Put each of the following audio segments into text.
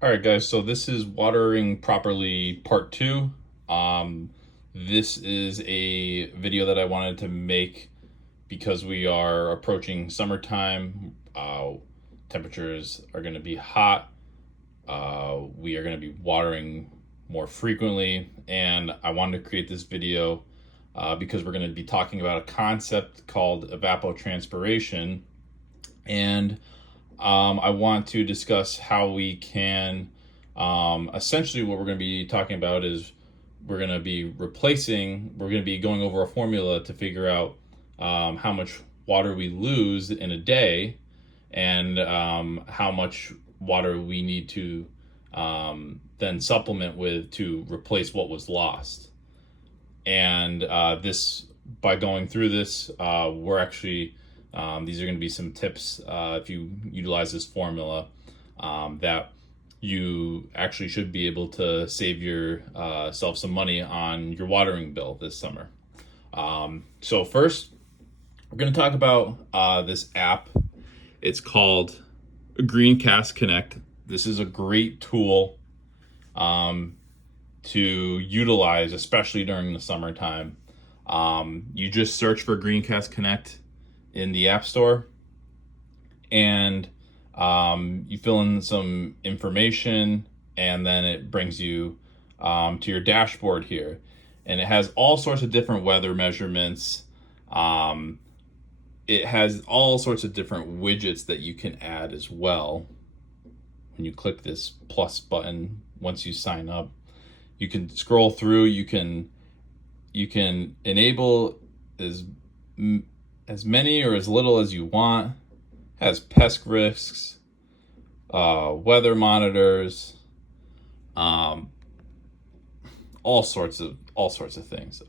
All right, guys. So this is watering properly part two. This is a video that I wanted to make because we are approaching summertime. Temperatures are going to be hot. We are going to be watering more frequently, and I wanted to create this video because we're going to be talking about a concept called evapotranspiration, and I want to discuss how we can, essentially, what we're going to be talking about is we're going to be going over a formula to figure out how much water we lose in a day and how much water we need to then supplement with to replace what was lost. And by going through this, we're actually these are going to be some tips if you utilize this formula that you actually should be able to save yourself some money on your watering bill this summer. So first, we're going to talk about this app. It's called Greencast Connect. This is a great tool to utilize, especially during the summertime. You just search for Greencast Connect in the App Store, and you fill in some information, and then it brings you to your dashboard here. And it has all sorts of different weather measurements. It has all sorts of different widgets that you can add as well. When you click this plus button, once you sign up, you can scroll through. You can enable as many or as little as you want. It has pest risks, weather monitors, all sorts of things.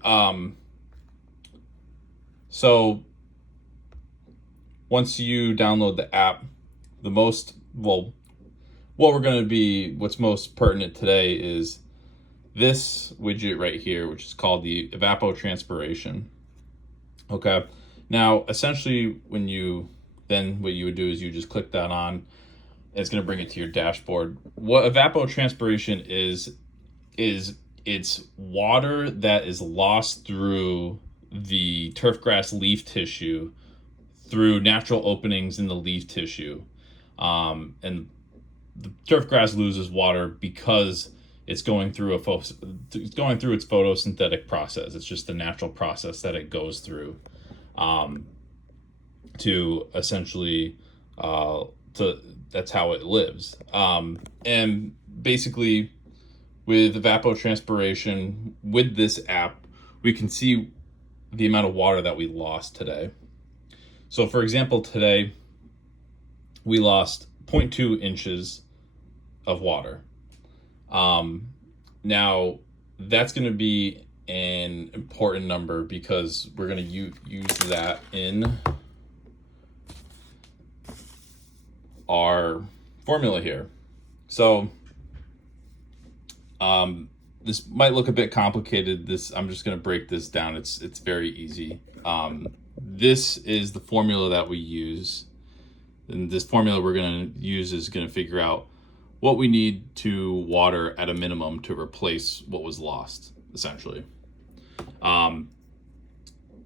So once you download the app, what's most pertinent today is this widget right here, which is called the evapotranspiration. Okay. Now, essentially, what you would do is you just click that on, and it's going to bring it to your dashboard. What evapotranspiration is it's water that is lost through the turfgrass leaf tissue through natural openings in the leaf tissue. And the turfgrass loses water because it's going through its photosynthetic process. It's just the natural process that it goes through to essentially that's how it lives. And basically, with evapotranspiration, with this app, we can see the amount of water that we lost today. So, for example, today we lost 0.2 inches of water. Now, that's going to be an important number because we're going to use that in our formula here. So, this might look a bit complicated. I'm just going to break this down. It's very easy. This is the formula that we use. And this formula we're going to use is going to figure out what we need to water at a minimum to replace what was lost, essentially.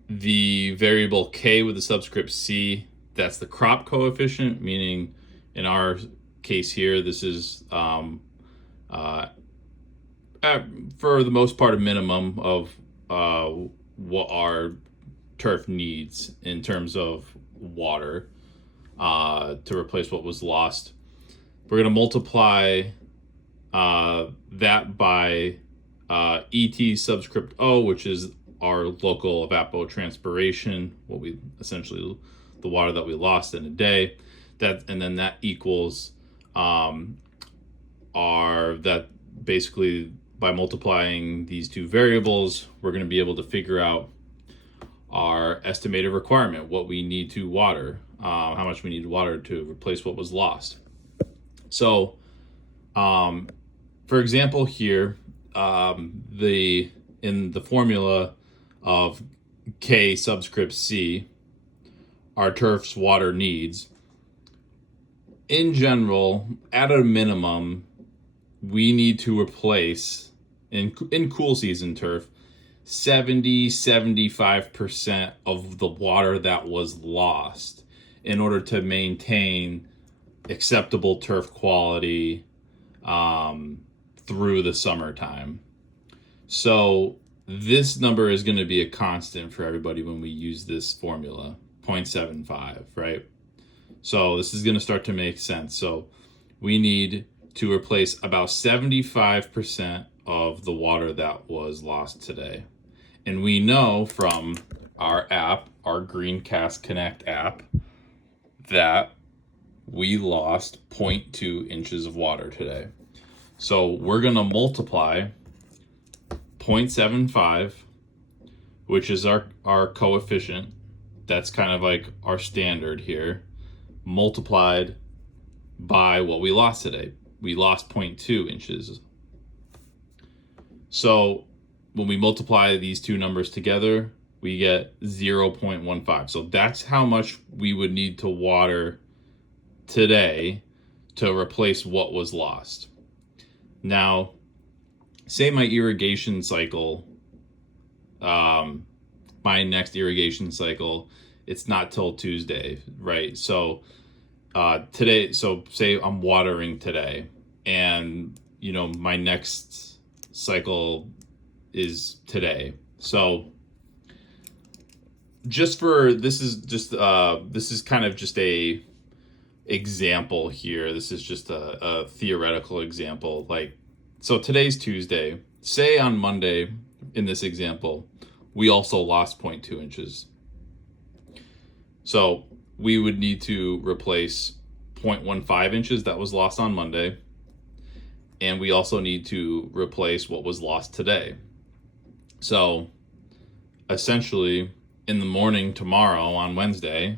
The variable K with the subscript C, that's the crop coefficient, meaning in our case here, this is for the most part a minimum of what our turf needs in terms of water to replace what was lost. We're going to multiply that by ET subscript O, which is our local evapotranspiration, the water that we lost in a day. And then that equals basically by multiplying these two variables, we're going to be able to figure out our estimated requirement, what we need to water, how much we need to water to replace what was lost. So, for example, here, in the formula of K subscript C, our turf's water needs, in general, at a minimum, we need to replace in cool season turf 75% of the water that was lost in order to maintain acceptable turf quality through the summertime. So this number is going to be a constant for everybody when we use this formula, 0.75, right? So this is going to start to make sense. So we need to replace about 75% of the water that was lost today. And we know from our app, our Greencast Connect app, that we lost 0.2 inches of water today. So we're going to multiply 0.75, which is our coefficient. That's kind of like our standard here, multiplied by what we lost today. We lost 0.2 inches. So when we multiply these two numbers together, we get 0.15. So that's how much we would need to water today to replace what was lost. Now, say my irrigation cycle, my next irrigation cycle, it's not till Tuesday, right? So today, so say I'm watering today, and my next cycle is today. So this is kind of just a example here. This is just a theoretical example. So today's Tuesday. Say on Monday, in this example, we also lost 0.2 inches. So we would need to replace 0.15 inches that was lost on Monday. And we also need to replace what was lost today. So essentially, in the morning tomorrow on Wednesday,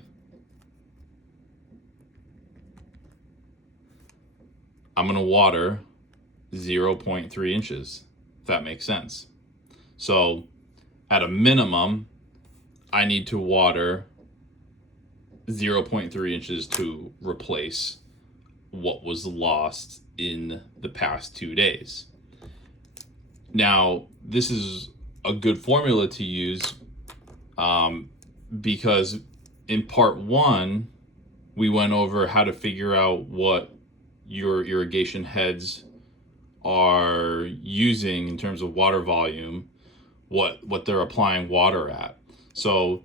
I'm going to water 0.3 inches, if that makes sense. So at a minimum, I need to water 0.3 inches to replace what was lost in the past 2 days. Now, this is a good formula to use because in part 1, we went over how to figure out what your irrigation heads are using in terms of water volume, what they're applying water at. So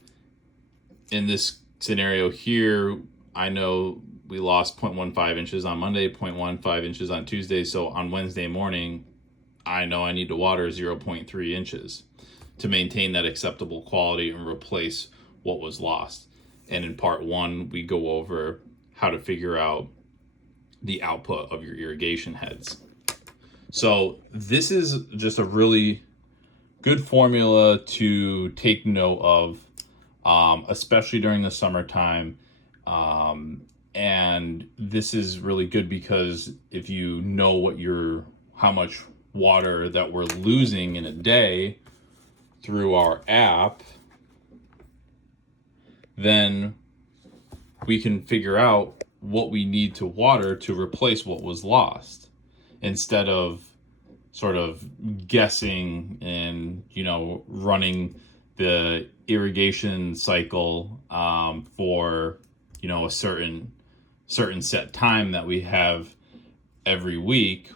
in this scenario here, I know we lost 0.15 inches on Monday, 0.15 inches on Tuesday. So on Wednesday morning, I know I need to water 0.3 inches to maintain that acceptable quality and replace what was lost. And in part 1, we go over how to figure out the output of your irrigation heads. So this is just a really good formula to take note of, especially during the summertime. And this is really good because if you know how much water that we're losing in a day through our app, then we can figure out what we need to water to replace what was lost, instead of sort of guessing and running the irrigation cycle for a certain set time that we have every week.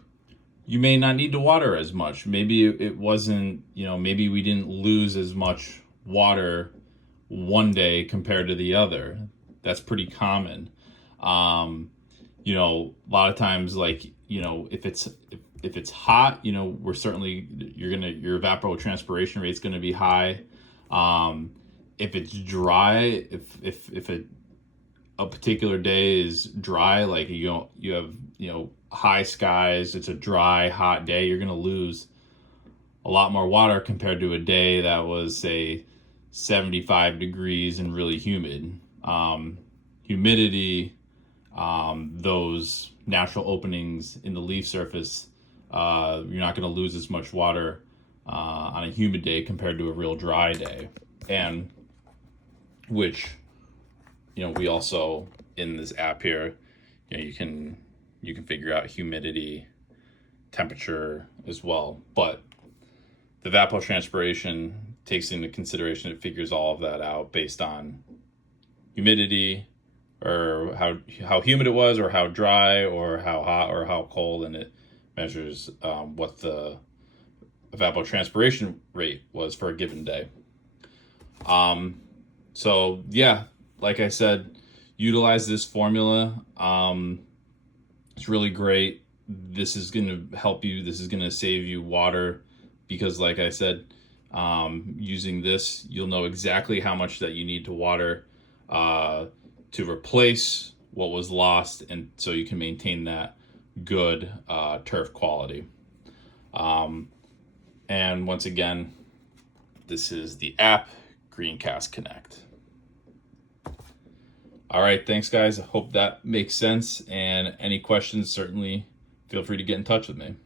You may not need to water as much. Maybe it wasn't, maybe we didn't lose as much water one day compared to the other. That's pretty common. A lot of times, if it's hot, your evapotranspiration rate is going to be high. If it's dry, if a particular day is dry, like you have high skies, it's a dry, hot day, you're going to lose a lot more water compared to a day that was, say, 75 degrees and really humid. Humidity, those natural openings in the leaf surface, you're not going to lose as much water on a humid day compared to a real dry day. And which, we also, in this app here, you can figure out humidity temperature as well. But the evapotranspiration takes into consideration, it figures all of that out based on humidity, or how humid it was, or how dry, or how hot, or how cold, and it measures what the evapotranspiration rate was for a given day. So yeah, like I said, utilize this formula. It's really great. This is going to help you. This is going to save you water, because like I said, using this, you'll know exactly how much that you need to water to replace what was lost, and so you can maintain that good turf quality. And once again, this is the app Greencast Connect. All right, thanks guys. I hope that makes sense, and any questions, certainly feel free to get in touch with me.